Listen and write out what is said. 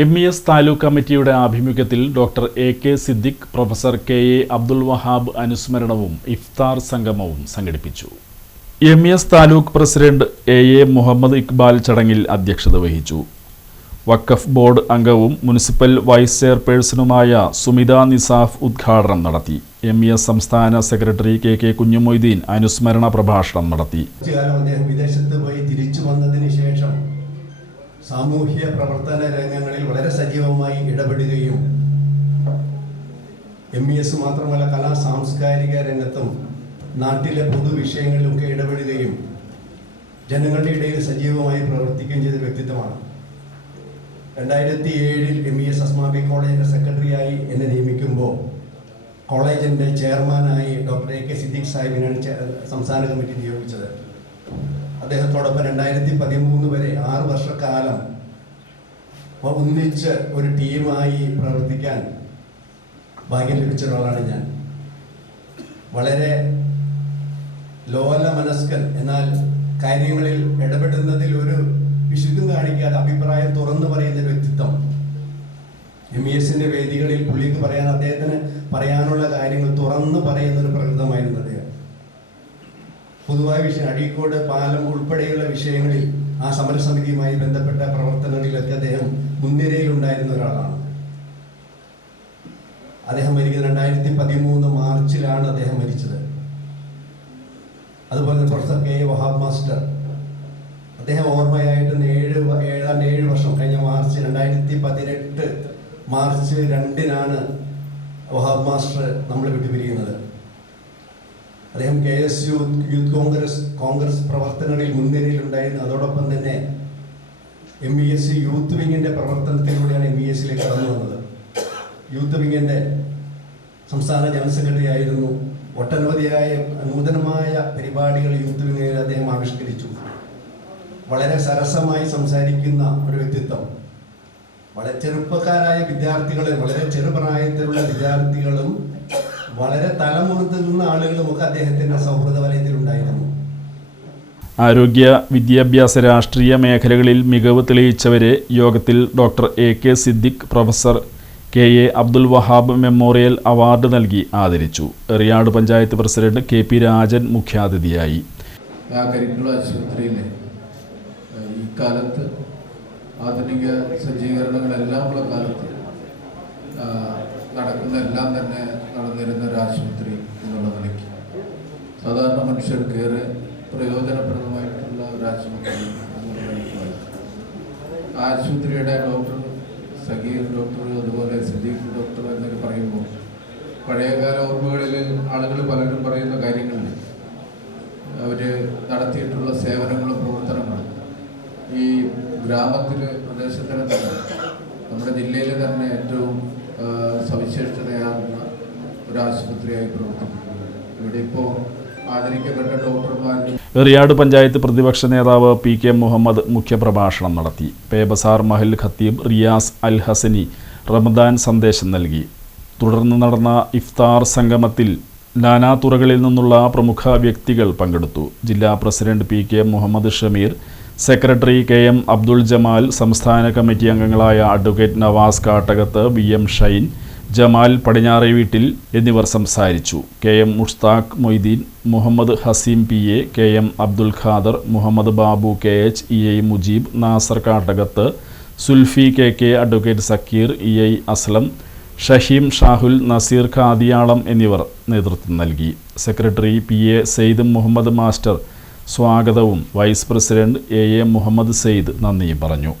MES taluk കമ്മിറ്റിയുടെ ആഭിമുഖ്യത്തിൽ doctor AK Siddique, professor KA Abdul Wahab അനുസ്മരണവും ഇഫ്താർ സംഗമവും സംഘടിപ്പിച്ചു. MES taluk president AA Muhammad Iqbal ചടങ്ങിൽ അധ്യക്ഷത വഹിച്ചു. വഖഫ് ബോർഡ് അംഗവും മുനിസിപ്പൽ വൈസ് ചെയർപേഴ്സണുമായ സുമിത നിസാഫ് ഉദ്ഘാടനം നടത്തി. MES സംസ്ഥാന സെക്രട്ടറി KK കുഞ്ഞുമൊയ്തീൻ അനുസ്മരണ പ്രഭാഷണം നടത്തി. വിദേശത്ത് പോയി തിരിച്ചു വന്നതിന് ശേഷം സാമൂഹ്യ പ്രവർത്തന രംഗങ്ങളിൽ വളരെ സജീവമായി ഇടപെടുകയും MES മാത്രമല്ല കലാ സാംസ്കാരിക രംഗത്തും നാട്ടിലെ പൊതുവിഷയങ്ങളിലൊക്കെ ഇടപെടുകയും ജനങ്ങളുടെ ഇടയിൽ സജീവമായി പ്രവർത്തിക്കുകയും ചെയ്ത വ്യക്തിത്വമാണ്. 2007 MES അസ്മാബി കോളേജിൻ്റെ സെക്രട്ടറിയായി എന്നെ നിയമിക്കുമ്പോൾ കോളേജിൻ്റെ ചെയർമാനായി ഡോക്ടർ AK സിദ്ദിഖ് സാഹിബിനാണ് സംസ്ഥാന കമ്മിറ്റി നിയോഗിച്ചത്. അദ്ദേഹത്തോടൊപ്പം 2013 വരെ 6 വർഷക്കാലം ഒന്നിച്ച് ഒരു ടീമായി പ്രവർത്തിക്കാൻ ഭാഗ്യം ലഭിച്ച ഒരാളാണ് ഞാൻ. വളരെ ലോല മനസ്കൻ, എന്നാൽ കാര്യങ്ങളിൽ ഇടപെടുന്നതിൽ ഒരു പിശുക്കും കാണിക്കാതെ അഭിപ്രായം തുറന്നു പറയുന്ന വ്യക്തിത്വം. MESന്റെ വേദികളിൽ പുള്ളിക്ക് പറയാൻ, അദ്ദേഹത്തിന് പറയാനുള്ള കാര്യങ്ങൾ തുറന്നു പറയുന്ന ഒരു പ്രകൃതമായിരുന്നു അദ്ദേഹം. പൊതുവായ വിഷയം, അഴീക്കോട് പാലം ഉൾപ്പെടെയുള്ള വിഷയങ്ങളിൽ ആ സമരസമിതിയുമായി ബന്ധപ്പെട്ട പ്രവർത്തനങ്ങളിലൊക്കെ അദ്ദേഹം മുൻനിരയിലുണ്ടായിരുന്ന ഒരാളാണ്. അദ്ദേഹം മരിക്കുന്നത് 2013 മാർച്ചിലാണ് അദ്ദേഹം മരിച്ചത്. അതുപോലെ പ്രൊഫസർ KA വഹാബ് മാസ്റ്റർ, അദ്ദേഹം ഓർമ്മയായിട്ട് 7 വർഷം കഴിഞ്ഞ മാർച്ച് 2018 മാർച്ച് 2-നാണ് വഹാബ് മാസ്റ്റർ നമ്മൾ വിട്ടുപിരിയുന്നത്. അദ്ദേഹം KSU യൂത്ത് കോൺഗ്രസ് പ്രവർത്തനങ്ങളിൽ മുൻനിരയിലുണ്ടായിരുന്നു. അതോടൊപ്പം തന്നെ MES യൂത്ത് വിങ്ങിൻ്റെ പ്രവർത്തനത്തിലൂടെയാണ് MESലേക്ക് കടന്നു വന്നത്. യൂത്ത് വിങ്ങിൻ്റെ സംസ്ഥാന ജനറൽ സെക്രട്ടറി ആയിരുന്നു. ഒട്ടനവധിയായ നൂതനമായ പരിപാടികൾ യൂത്ത് വിങ്ങിൽ അദ്ദേഹം ആവിഷ്കരിച്ചു. വളരെ സരസമായി സംസാരിക്കുന്ന ഒരു വ്യക്തിത്വം. വളരെ ചെറുപ്പക്കാരായ വിദ്യാർത്ഥികളും വളരെ ചെറുപ്രായത്തിലുള്ള വിദ്യാർത്ഥികളും വളരെ തലമുതിർന്ന ആളുകളുമൊക്കെ അദ്ദേഹത്തിൻ്റെ സൗഹൃദ വലയത്തിലുണ്ടായിരുന്നു. ആരോഗ്യ, വിദ്യാഭ്യാസ, രാഷ്ട്രീയ മേഖലകളിൽ മികവ് തെളിയിച്ചവരെ യോഗത്തിൽ doctor AK Siddique, professor KA Abdul Wahab memorial award നൽകി ആദരിച്ചു. എറിയാട് പഞ്ചായത്ത് പ്രസിഡന്റ് KP രാജൻ മുഖ്യാതിഥിയായി. ഈ കാലത്ത് ആധുനിക സജ്ജീകരണങ്ങളെല്ലാം ഉള്ള കാലത്ത് നടക്കുന്ന എല്ലാം തന്നെ നടന്നിരുന്ന ഒരു ആശുപത്രി എന്നുള്ള നിലയ്ക്ക് സാധാരണ മനുഷ്യർക്ക് ഏറെ പ്രയോജനപ്രദമായിട്ടുള്ള ഒരു ആശുപത്രി എന്നുള്ള നിലയ്ക്ക് ആശുപത്രിയുടെ ഡോക്ടർ സഗീർ ഡോക്ടർ, അതുപോലെ സിദ്ദീഖ് ഡോക്ടർ എന്നൊക്കെ പറയുമ്പോൾ പഴയകാല ഓർമ്മകളിൽ ആളുകൾ പലരും പറയുന്ന കാര്യങ്ങളിൽ അവർ നടത്തിയിട്ടുള്ള സേവനങ്ങളും പ്രവർത്തനങ്ങളും ഈ ഗ്രാമത്തിലെ പ്രദേശത്തിന് തന്നെ നമ്മുടെ ജില്ലയിൽ തന്നെ ഏറ്റവും സവിശേഷതയാർന്ന ഒരു ആശുപത്രിയായി പ്രവർത്തിക്കുന്നു. ഇവിടെ ഇപ്പോൾ ആദരിക്കപ്പെട്ട ഡോക്ടർമാരും. എറിയാട് പഞ്ചായത്ത് പ്രതിപക്ഷ നേതാവ് PK മുഹമ്മദ് മുഖ്യപ്രഭാഷണം നടത്തി. പേബസാർ മഹൽ ഖത്തീബ് റിയാസ് അൽ ഹസനി റമദാൻ സന്ദേശം നൽകി. തുടർന്ന് നടന്ന ഇഫ്താർ സംഗമത്തിൽ നാനാതുറകളിൽ നിന്നുള്ള പ്രമുഖ വ്യക്തികൾ പങ്കെടുത്തു. ജില്ലാ president PK Muhammad Shameer, secretary KM Abdul Jamal, സംസ്ഥാന കമ്മിറ്റി അംഗങ്ങളായ അഡ്വക്കേറ്റ് നവാസ് കാട്ടകത്ത്, VM ഷൈൻ, ജമാൽ പടിഞ്ഞാറെ വീട്ടിൽ എന്നിവർ സംസാരിച്ചു. KM Mushtaq Moideen, Muhammad Haseem PA, KM Abdul Khader, Muhammad Babu KH, EI Mujeeb, Nasser Kattakath, Sulfi KK, advocate Sakeer, EI Aslam, Shaheem Shahul, Naseer Khadiyalam എന്നിവർ നേതൃത്വം നൽകി. Secretary PA Sayed Muhammad master സ്വാഗതവും vice president AA Muhammad Sayed നന്ദിയും പറഞ്ഞു.